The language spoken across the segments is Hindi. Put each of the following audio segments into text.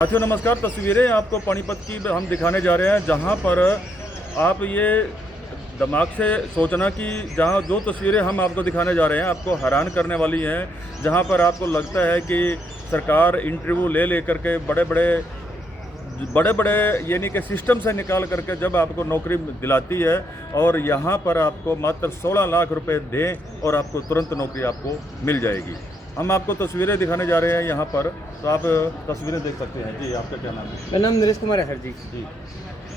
साथियों नमस्कार। तस्वीरें आपको पानीपत की हम दिखाने जा रहे हैं, जहां पर आप ये दिमाग से सोचना कि जहां जो तस्वीरें हम आपको दिखाने जा रहे हैं आपको हैरान करने वाली हैं। जहां पर आपको लगता है कि सरकार इंटरव्यू ले लेकर के बड़े बड़े यानी कि सिस्टम से निकाल करके जब आपको नौकरी दिलाती है, और यहाँ पर आपको मात्र 16 लाख रुपए दें और आपको तुरंत नौकरी आपको मिल जाएगी। हम आपको तस्वीरें दिखाने जा रहे हैं यहाँ पर, तो आप तस्वीरें देख सकते हैं। जी, आपका क्या नाम है? मेरा नाम नरेश कुमार है सर जी। जी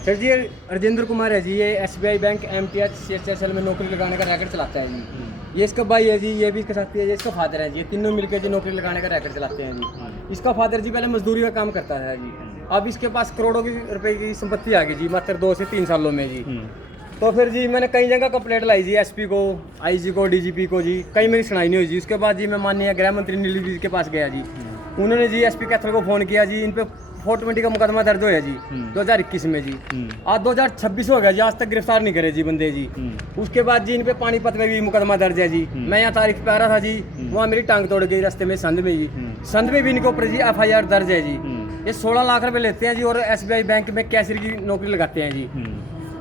सर जी, राजेंद्र कुमार है जी। ये SBI बैंक MTH CHSL में नौकरी लगाने का रैकेट चलाता है जी। ये इसका भाई है जी, ये भी इसके साथी है, ये इसका फादर है जी। ये तीनों मिलकर जी नौकरी लगाने का रैकेट चलाते हैं जी। इसका फादर जी पहले मजदूरी का काम करता है जी। अब इसके पास करोड़ों की रुपए की संपत्ति आ गई जी मात्र 2 से 3 सालों में जी। तो फिर जी मैंने कई जगह कंप्लेंट लाई जी, SP को, IG को, DGP को जी। कहीं मेरी सुनाई नहीं हुई जी। उसके बाद जी मैं माननीय गृह मंत्री नीलम जी के पास गया जी। उन्होंने जी SP कैथल को फ़ोन किया जी। इन पे 420 का मुकदमा दर्ज होया जी 2021 में जी। आज 2026 हो गया जी, आज तक गिरफ्तार नहीं करे जी बंदे जी। उसके बाद जी इन पे पानीपत में भी मुकदमा दर्ज है जी। मैं यहाँ तारीख पे आ रहा था जी, वहाँ मेरी टांग तोड़ गई रास्ते में संध में जी। संध में भी इनके ऊपर जी FIR दर्ज है जी। ये 16 लाख रुपए लेते हैं जी और SBI बैंक में कैशियर की नौकरी लगाते हैं जी।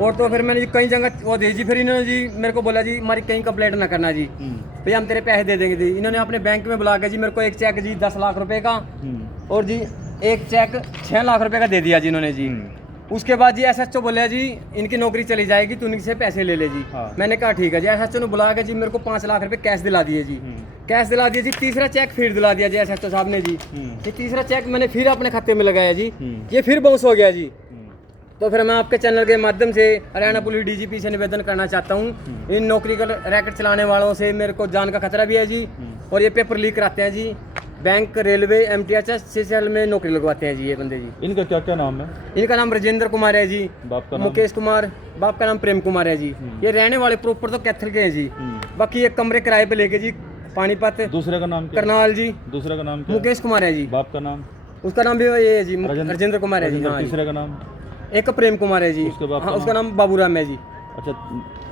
और तो फिर मैंने जी कई जगह वो दे जी। फिर इन्होंने जी मेरे को बोला जी हमारी कहीं कंप्लेंट ना करना जी, भैया हम तेरे पैसे दे देंगे जी। इन्होंने अपने बैंक में बुला के जी मेरे को एक चेक जी 10 लाख रुपए का और जी एक चेक 6 लाख रुपए का दे दिया जी इन्होंने जी। उसके बाद जी SHO बोले जी इनकी नौकरी चली जाएगी, तू इनसे पैसे ले ले जी। मैंने कहा ठीक है जी। SHO ने बुला के जी मेरे को 5 लाख रुपए कैश दिला दिए जी। कैश दिला दिया जी। तीसरा चेक फिर दिला दिया जी SHO साहब ने जी। ये तीसरा चेक मैंने फिर अपने खाते में लगाया जी। ये फिर बाउंस हो गया जी। तो फिर मैं आपके चैनल के माध्यम से हरियाणा पुलिस DGP से निवेदन करना चाहता हूँ, इन नौकरी का रैकेट चलाने वालों से मेरे को जान का खतरा भी है जी। और ये पेपर लीक कराते हैं जी, बैंक, रेलवे, MTH CHSL में नौकरी लगवाते हैं जी ये बंदे जी। इनका क्या क्या नाम है? इनका नाम राजेंद्र कुमार है जी। बाप का नाम? मुकेश कुमार। बाप का नाम प्रेम कुमार है जी। ये रहने वाले प्रॉपर तो कैथल के हैं जी। बाकी ये कमरे किराए पे लेके जी पानीपत। दूसरे का नाम क्या? करनाल जी। दूसरे का नाम क्या? मुकेश कुमार है जी। बाप का नाम? उसका नाम भी ये है जी, राजेंद्र कुमार है जी। हाँ, तीसरे का नाम? एक प्रेम कुमार है जी। हाँ, उसका नाम बाबूराम है जी।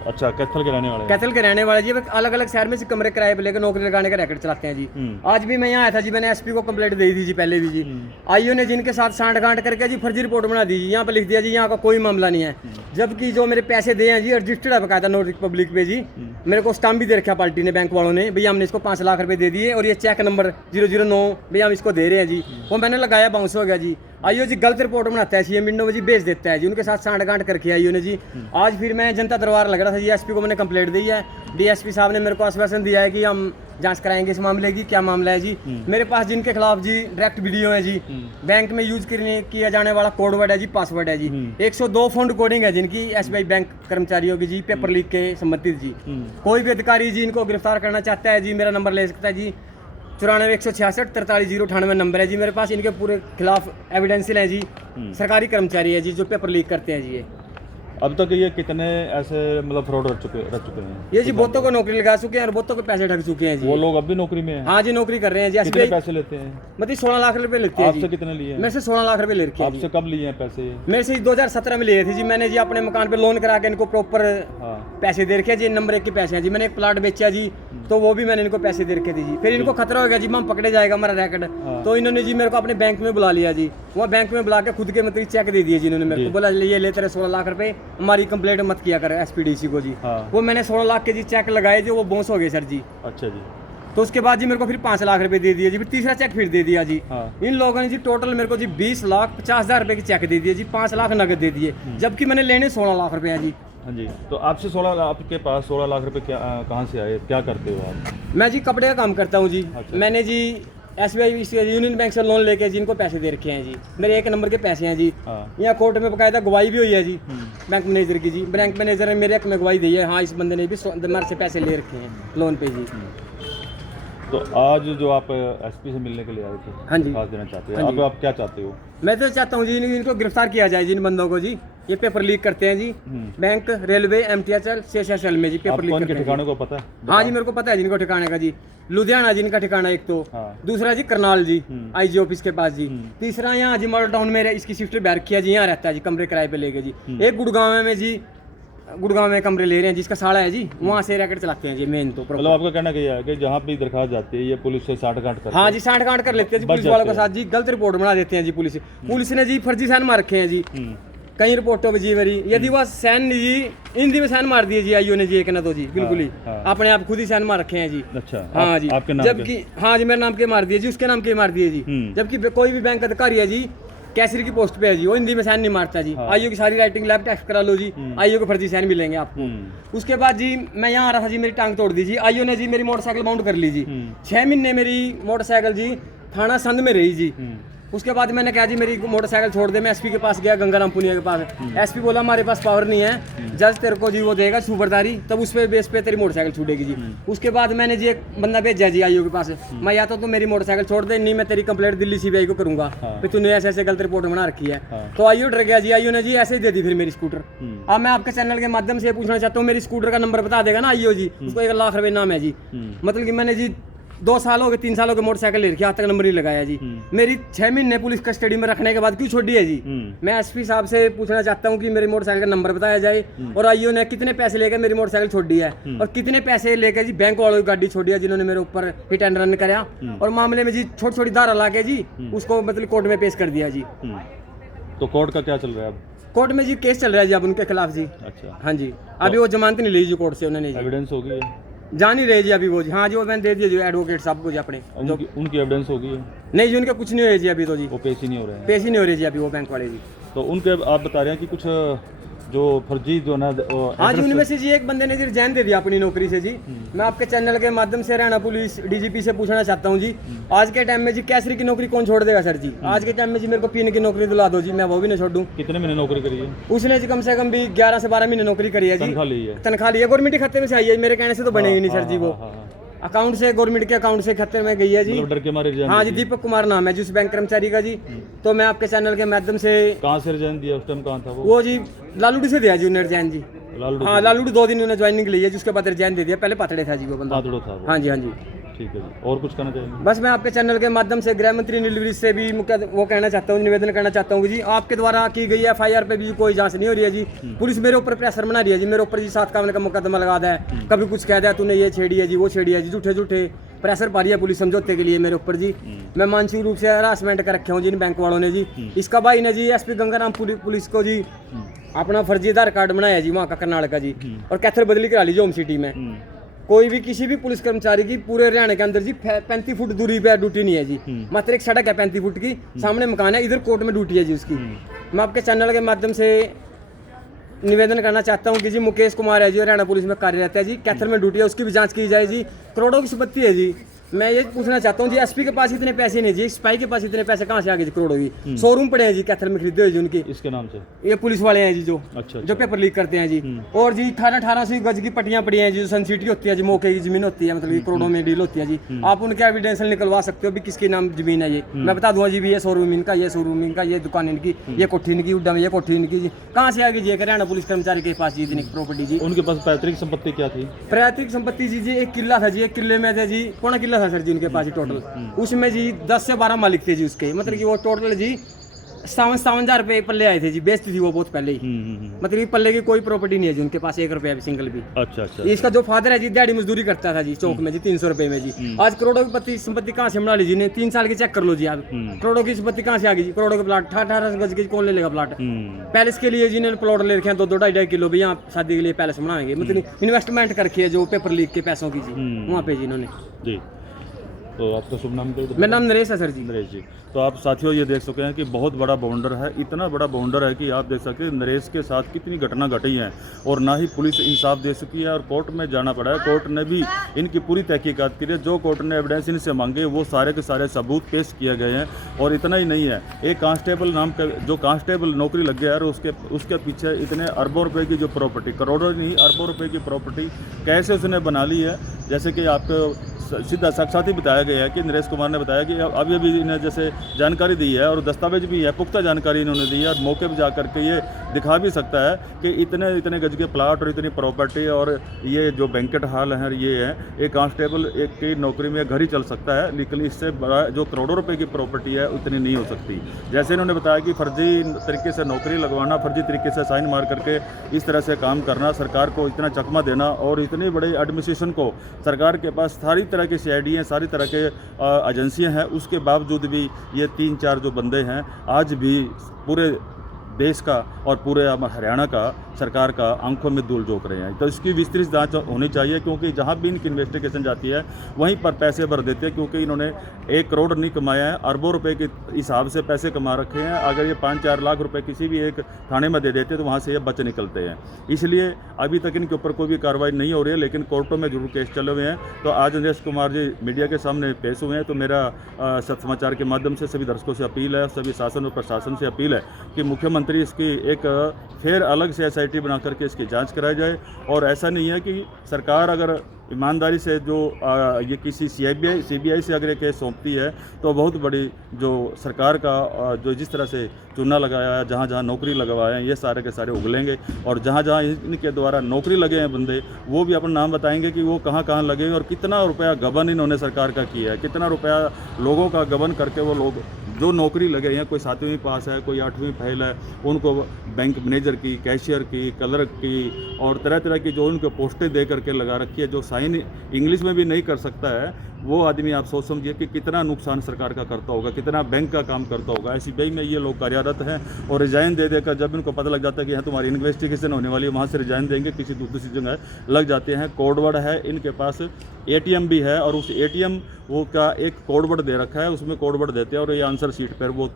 अच्छा, कैथल के रहने वाले? कैथल के रहने वाले जी। अलग अलग शहर में से कमरे किराए पे लेकर नौकरी लगाने का रैकेट चलाते हैं जी। आज भी मैं यहाँ आया था जी, मैंने SP को कंप्लेंट दे दी जी पहले भी जी। IO ने जिनके साथ सांठ-गांठ करके जी फर्जी रिपोर्ट बना दी जी। यहाँ पे लिख दिया जी यहाँ का कोई मामला नहीं है, जबकि जो मेरे पैसे दिए हैं जी रजिस्टर्ड है बकायदा नोट रिपब्लिक पे जी। मेरे को स्टाम्प भी दे रखा पार्टी ने, बैंक वालों ने, भैया हमने इसको 5 लाख रुपए दे दिए और ये चेक नंबर 009 भैया हम इसको दे रहे हैं जी। वो मैंने लगाया, बाउंस हो गया जी। IO जी गलत रिपोर्ट बनाता है, CM विंडो में जी भेज देता है जी। उनके साथ सांठ-गांठ करके IO ने जी। आज फिर मैं जनता दरबार लग रहा था जी, SP को मैंने कंप्लेंट दी है। DSP साहब ने मेरे को आश्वासन दिया है कि हम जांच कराएंगे इस मामले की। क्या मामला है जी? मेरे पास जिनके खिलाफ जी डायरेक्ट वीडियो है जी, बैंक में यूज किया जाने वाला कोड वर्ड है जी, पासवर्ड है जी, 102 फोन कोडिंग है जिनकी SBI बैंक कर्मचारियों की जी, पेपर लीक के संबंधित जी। कोई भी अधिकारी जी इनको गिरफ्तार करना चाहता है जी, मेरा नंबर ले सकता है जी। 94 166 43 098 नंबर है जी मेरे पास। इनके पूरे खिलाफ एविडेंशियल है जी। सरकारी कर्मचारी है जी जो पेपर लीक करते हैं जी। ये अब तक ये कितने ऐसे मतलब फ्रॉड रह चुके हैं? ये जी बहुतों को नौकरी लगा चुके हैं और बहुतों को पैसे ठग चुके हैं जी। वो लोग अब भी नौकरी में हैं? हाँ जी, नौकरी कर रहे हैं जी। कितने पैसे लेते हैं? मतलब 16 लाख रुपए लेते हैं। आपसे कितने लिए? मेरे से 16 लाख रुपए ले रखे हैं। आपसे कब लिए हैं पैसे? मेरे से 2017 में लिए थे जी। मैंने जी अपने मकान पे लोन करा के इनको प्रॉपर पैसे दे रखे जी। नंबर 1 के पैसे हैं जी। मैंने एक प्लाट बेचा जी, तो वो भी मैंने इनको पैसे दे रखे थे जी। फिर इनको खतरा हो गया जी हम पकड़े जाएगा हमारा रैकेट। तो इन्होंने जी मेरे को अपने बैंक में बुला लिया जी। वहाँ बैंक में बुला के खुद के मतलब चेक दे दिए जी इन्होंने मेरे को। बोला ये ले तेरे 16 लाख रुपए, हमारी कंप्लेंट मत किया कर SPDC को जी। वो मैंने 16 लाख के जी चेक लगाए जी, वो बाउंस हो गए सर जी। अच्छा जी। तो उसके बाद जी मेरे को फिर 5 लाख रुपए दे दिए जी। फिर तीसरा चेक फिर दे दिया जी। इन लोगों ने जी टोटल मेरे को जी 20,50,000 रुपए के चेक दे दिए जी। 5 लाख नगद दे दिए, जबकि मैंने लेने 16 लाख रुपए हैं जी। हाँ जी। तो आपसे आपके पास 16 लाख रुपए कहाँ से आए? क्या करते हो आप? मैं जी कपड़े का काम करता हूँ जी। अच्छा। मैंने जी SBI यूनियन बैंक से लोन लेके जिनको पैसे दे रखे हैं जी, मेरे 1 नंबर के पैसे हैं जी। यहाँ कोर्ट में बकायदा गवाही भी हुई है जी बैंक मैनेजर की जी। बैंक मैनेजर ने मेरे हक में गवाही दी है, हाँ इस बंदे ने भी मेरे से पैसे ले रखे हैं लोन पे जी। तो आज जो आप SP से मिलने के लिए आए थे, हाँ जी, खास देना चाहते हैं, हाँ अब आप क्या चाहते हो? मैं तो चाहता हूँ जी इनको गिरफ्तार किया जाए जी, इन बंदों को जी। ये पेपर लीक करते हैं जी, बैंक, रेलवे, MTH CHSL में जी पेपर लीक करते हैं। ठिकाने को पता है? हाँ जी, मेरे को पता है जिनको ठिकाने का जी। लुधियाना जी इनका ठिकाना एक तो, दूसरा जी करनाल जी IG ऑफिस के पास जी, तीसरा यहाँ जी मॉडल टाउन में इसकी शिफ्ट बैर किया जी, यहाँ रहता है जी कमरे किराए पे लेके जी। एक गुड़गांव में जी गुड़गांव में कमरे ले रहे हैं, जिसका साड़ा है जी, वहाँ से रैकेट चलाते हैं जी मेन तो मतलब आपका कहना क्या है कि जहाँ पे दरखास्त जाती है ये पुलिस से साठ-गांठ करते हाँ जी, साठ-गांठ कर लेते हैं जी पुलिस वालों के साथ जी, गलत रिपोर्ट बना देते हैं जी पुलिस ने जी फर्जी साइन मार रखे हैं जी हैं। कई रिपोर्टों में जी मेरी, यदि वह सैन जी हिंदी में सैन मार दिए जी आईओ ने जी, एक ना तो जी बिल्कुल ही हाँ। अपने आप खुद ही सैन मार रखे हैं जी। अच्छा, हाँ जी, आपके नाम जबकि हाँ जी मेरे नाम के मार दिए जी, उसके नाम के मार दिए जी। जबकि कोई भी बैंक अधिकारी है जी कैसरी की पोस्ट पे है जी, वो हिंदी में साइन नहीं मारता जी। आईओ की सारी राइटिंग लैब टेस्ट करा लो जी, आईओ के फर्जी साइन मिलेंगे आपको। उसके बाद जी मैं यहाँ आ रहा था जी, मेरी टांग तोड़ दी जी, आईओ ने जी मेरी मोटरसाइकिल बाउंड कर ली जी। 6 महीने मेरी मोटरसाइकिल जी थाना संध में रही जी। उसके बाद मैंने कहा जी मेरी मोटरसाइकिल छोड़ दे, मैं एसपी के पास गया, गंगाराम पुनिया के पास। एसपी बोला हमारे पास पावर नहीं है, जज तेरे को जी वो देगा सूबरदारी, तब उस पे बेस पे तेरी मोटरसाइकिल छूटेगी जी। उसके बाद मैंने जी एक बंदा भेजा जी आईओ के पास, मैं या तो मेरी मोटरसाइकिल छोड़ दे, नहीं मैं तेरी कंप्लेंट दिल्ली सीबीआई को करूंगा कि तूने ऐसे ऐसे गलत रिपोर्ट बना रखी है। तो आईओ डर गया जी, आईओ ने जी ऐसे ही दे दी फिर मेरी स्कूटर। अब मैं आपके चैनल के माध्यम से पूछना चाहता हूँ, मेरी स्कूटर का नंबर बता देगा ना आईओ जी, उसको 1 लाख रुपए नाम है जी। मतलब कि मैंने जी 2 साल हो गए 3 साल हो गए मोटरसाइकिल ले रखी, आज तक नंबर नहीं लगाया जी। मेरी 6 महीने पुलिस कस्टडी में रखने के बाद क्यों छोड़ी है जी? मैं एसपी साहब से पूछना चाहता हूँ कि मेरी मोटरसाइकिल का नंबर बताया जाए, और आईओ ने कितने पैसे लेकर मेरी मोटरसाइकिल छोड़ी है, और कितने पैसे लेकर जी बैंक वालों की गाड़ी छोड़ी है जिन्होंने मेरे ऊपर हिट एंड रन कराया, और मामले में जी छोटी छोटी धारा ला के जी उसको मतलब कोर्ट में पेश कर दिया जी। तो कोर्ट का क्या चल रहा है अब? कोर्ट में जी केस चल रहा है जी अब उनके खिलाफ जी। अच्छा, हाँ जी, अभी वो जमानत नहीं ली जी कोर्ट से उन्होंने जी, एविडेंस हो गई है? जान ही रहे जी अभी वो जी। हाँ जी, वो मैंने दे दिया जी एडवोकेट साहब को जी अपने। उनकी एविडेंस हो गई है? नहीं जी, उनका कुछ नहीं हो रही जी अभी तो जी, वो पेश ही नहीं हो रहे हैं? पेश ही नहीं हो रही जी अभी वो बैंक वाले जी। तो उनके आप बता रहे हैं कि कुछ जो फर्जी जो ना हाँ जी, उनमें से जी एक बंदे ने जी रिजाइन दे दिया अपनी नौकरी से जी। मैं आपके चैनल के माध्यम से हरियाणा पुलिस डीजीपी से पूछना चाहता हूँ जी, आज के टाइम में जी कैसरी की नौकरी कौन छोड़ देगा सर जी? आज के टाइम में जी मेरे को पीने की नौकरी दिला दो जी, मैं वो भी नहीं छोड़ दूँ। कितने महीने नौकरी करी है उसने जी कम से कम भी 11 से 12 महीने नौकरी करी है जी। तनख्वाह ली है? तनख्वाह ली है, गवर्नमेंट के खाते में से आई है, मेरे कहने से तो बनेगी नहीं सर जी। वो अकाउंट से, गवर्नमेंट के अकाउंट से खाते में गई है जी। डर के मारे रिजाइन? हाँ जी, दीपक कुमार नाम है जी उस बैंक कर्मचारी का जी। तो मैं आपके चैनल के माध्यम से, कहाँ से रिजाइन दिया? उस टाइम कहाँ था वो? वो जी लालूडी से दिया जी उन्हें रिजाइन जी। लालू? हाँ, लालूडी 2 दिन उन्होंने ज्वाइनिंग ली है, जिसके बाद रिजाइन दे दिया। पहले पातड़े था जी वो बंदा। पातड़ो था वो? हाँ जी, हाँ जी। ठीक है जी, और कुछ कहना चाहेंगे? बस मैं आपके चैनल के माध्यम से गृह मंत्री नीलगिरी से भी वो कहना चाहता हूँ, निवेदन करना चाहता हूँ कि जी आपके द्वारा की गई एफआईआर पे भी कोई जांच नहीं हो रही है जी। पुलिस मेरे ऊपर प्रेशर बना रही है जी, मेरे ऊपर जी 7 कामने का मुकदमा लगा दिया है, कभी कुछ कह दिया तूने ये छेड़ी है जी, वो छेड़ी है जी, झूठे झूठे प्रेशर पा रही है पुलिस समझौते के लिए मेरे ऊपर जी। मैं मानसिक रूप से हरासमेंट कर रखे हूँ जी इन बैंक वालों ने जी। इसका भाई ने जी एसपी गंगाराम पुलिस को जी अपना फर्जी आधार कार्ड बनाया जी वहाँ का कर्नाटक का जी, और कैथर बदली करा ली जी होम सिटी में। कोई भी किसी भी पुलिस कर्मचारी की पूरे हरियाणा के अंदर जी 35 फुट दूरी पे ड्यूटी नहीं है जी। मात्र एक सड़क है 35 फुट की, सामने मकान है, इधर कोर्ट में ड्यूटी है जी उसकी। मैं आपके चैनल के माध्यम से निवेदन करना चाहता हूँ कि जी मुकेश कुमार है जी, हरियाणा पुलिस में कार्यरत है जी, कैथर में ड्यूटी है, उसकी भी जांच की जाए जी। करोड़ों की संपत्ति है जी। मैं ये पूछना चाहता हूँ जी, एसपी के पास इतने पैसे नहीं जी, सिपाही के पास इतने पैसे कहाँ से आ गए जी करोड़ों की? शोरूम पड़े हैं जी कैथर में खरीदे हुए जी उनके, इसके नाम से? ये पुलिस वाले हैं जी जो अच्छा, जो पेपर लीक करते हैं जी। और जी 1800 गज की पट्टियां पड़ी हैं जी, जो सनसिटी होती है जी, मौके की जमीन होती है, मतलब कि करोड़ों में डील होती है जी। आप उनके एविडेंस निकलवा सकते हो भी किसके नाम जमीन है ये। मैं बता दूंगा जी भी ये शोरूम इनका, ये शोरूम इनका, ये दुकान इनकी, ये कोठी इनकी, उड्डा में ये कोठी इनकी जी। कहाँ से आ गई जी हरियाणा पुलिस कर्मचारी के पास जी इतनी प्रॉपर्टी जी? उनके पास पैतृक संपत्ति क्या थी? पैतृक संपत्ति जी 1 किला था जी, 1 किले में थे जी, पौना किला था सर जी उनके पास टोटल। उसमें जी 10 से 12 मालिक थे जी उसके, मतलब कि वो टोटल जी 57,000 रुपए पल्ले आए थे जी, बेचती थी वो बहुत पहले ही। मतलब कि पल्ले की कोई प्रॉपर्टी नहीं है जी उनके पास, 1 रुपया भी सिंगल भी। अच्छा अच्छा। इसका जो फादर है जी दिहाड़ी मजदूरी करता था जी चौक में जी 300 रुपए में जी। आज करोड़ों की संपत्ति कहाँ से बना ली जी ने? 3 साल की चेक कर लो जी आप, करोड़ों की संपत्ति कहाँ से आ गई जी? करोड़ों के प्लाट 18 गज के कौन ले लेगा प्लाट? पैलेस के लिए जी ने प्लॉट ले रखे हैं 2-2 2.5 किलो भी, यहाँ शादी के लिए पैलेस बनाएंगे, मतलब इन्वेस्टमेंट कर रखी है जो पेपर लीक के पैसों की जी वहाँ पे जी इन्होंने जी। तो आपका शुभ नाम? मेरा नाम नरेश है सर जी। नरेश जी। तो आप साथियों ये देख सकते हैं कि बहुत बड़ा बाउंडर है, इतना बड़ा बाउंडर है कि आप देख सकते हैं नरेश के साथ कितनी घटना घटी है, और ना ही पुलिस इंसाफ दे चुकी है, और कोर्ट में जाना पड़ा है। कोर्ट ने भी इनकी पूरी तहकीकात की है, जो कोर्ट ने एविडेंस इनसे मांगे वो सारे के सारे सबूत पेश किए गए हैं। और इतना ही नहीं है, एक कांस्टेबल नाम का जो कांस्टेबल नौकरी लग गया है, और उसके पीछे इतने अरबों रुपए की जो प्रॉपर्टी, करोड़ों नहीं अरबों रुपए की प्रॉपर्टी कैसे उसने बना ली है। जैसे कि आपको सीधा साक्षात ही बताया गया है कि नरेश कुमार ने बताया कि अभी इन्हें जैसे जानकारी दी है और दस्तावेज भी है, पुख्ता जानकारी इन्होंने दी है और मौके पर जा करके ये दिखा भी सकता है कि इतने इतने गज के प्लाट और इतनी प्रॉपर्टी और ये जो बैंकेट हॉल है ये है, एक कांस्टेबल एक की नौकरी में घर ही चल सकता है, लेकिन इससे बड़ा जो करोड़ों रुपए की प्रॉपर्टी है उतनी नहीं हो सकती। जैसे इन्होंने बताया कि फर्जी तरीके से नौकरी लगवाना, फर्जी तरीके से साइन मार करके इस तरह से काम करना, सरकार को इतना चकमा देना और इतनी बड़ी एडमिनिस्ट्रेशन को, सरकार के पास सारी तरह की CID हैं, सारी तरह के एजेंसियां हैं, उसके बावजूद भी ये 3-4 जो बंदे हैं आज भी पूरे देश का और पूरे हरियाणा का सरकार का आंखों में धूल झोंक रहे हैं। तो इसकी विस्तृत जांच होनी चाहिए, क्योंकि जहां भी इनकी इन्वेस्टिगेशन जाती है वहीं पर पैसे भर देते हैं, क्योंकि इन्होंने 1 करोड़ नहीं कमाया है, अरबों रुपए के हिसाब से पैसे कमा रखे हैं। अगर ये 5-4 लाख रुपए किसी भी एक थाने में दे देते तो वहाँ से ये बच निकलते हैं। इसलिए अभी तक इनके ऊपर कोई भी कार्रवाई नहीं हो रही है, लेकिन कोर्टों में जरूर केस चले हुए हैं। तो आज नरेश कुमार जी मीडिया के सामने पेश हुए हैं, तो मेरा सत्य समाचार के माध्यम से सभी दर्शकों से अपील है, सभी शासन और प्रशासन से अपील है कि मुख्यमंत्री इसकी एक फिर अलग से SIT बना करके इसकी जांच कराई जाए। और ऐसा नहीं है कि सरकार अगर ईमानदारी से जो ये किसी CBI से अगर ये केस सौंपती है तो बहुत बड़ी जो सरकार का जो जिस तरह से चूना लगाया है, जहाँ जहाँ नौकरी लगवाए हैं, ये सारे के सारे उगलेंगे। और जहाँ जहाँ इनके द्वारा नौकरी लगे हैं बंदे, वो भी अपना नाम बताएंगे कि वो कहाँ कहाँ लगे हैं और कितना रुपया गबन इन्होंने सरकार का किया है, कितना रुपया लोगों का गबन करके वो लोग जो नौकरी लगे हैं, कोई 7वीं पास है, कोई 8वीं फेल है, उनको बैंक मैनेजर की, कैशियर की, क्लर्क की और तरह तरह की जो उनको पोस्टें दे करके लगा रखी है, जो साइन इंग्लिश में भी नहीं कर सकता है, वो आदमी आप सोच समझिए कि कितना नुकसान सरकार का करता होगा, कितना बैंक का काम करता होगा। SBI में ये लोग कार्यरत हैं और रिजाइन दे देकर जब इनको पता लग जाता है कि यहाँ तुम्हारी इन्वेस्टिगेशन होने वाली है, वहाँ से रिजाइन देंगे, किसी दूसरी जगह लग जाते हैं। कोडवर्ड है इनके पास, ATM भी है और उस ATM वो का एक कोडवर्ड दे रखा है, उसमें कोडवर्ड देते हैं और ये आंसर शीट पर वो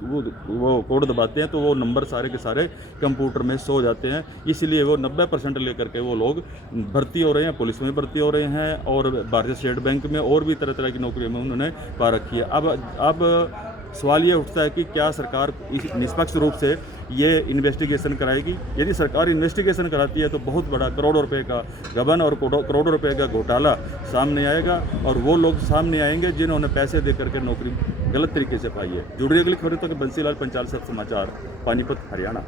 कोड दबाते हैं तो वो नंबर सारे के सारे कंप्यूटर में सो जाते हैं। इसलिए वो 90% लेकर के वो लोग भर्ती हो रहे हैं, पुलिस में भर्ती हो रहे हैं और भारतीय स्टेट बैंक में और भी तरह तरह की नौकरियों में उन्होंने पा रखी है। अब सवाल ये उठता है कि क्या सरकार निष्पक्ष रूप से ये इन्वेस्टिगेशन कराएगी। यदि सरकार इन्वेस्टिगेशन कराती है तो बहुत बड़ा करोड़ों रुपए का गबन और करोड़ों रुपए का घोटाला सामने आएगा और वो लोग सामने आएंगे जिन्होंने पैसे दे करके नौकरी गलत तरीके से पाई है। जुड़िए अगली खबरों तक। बंसीलाल पंचाल, सत्य समाचार, पानीपत, हरियाणा।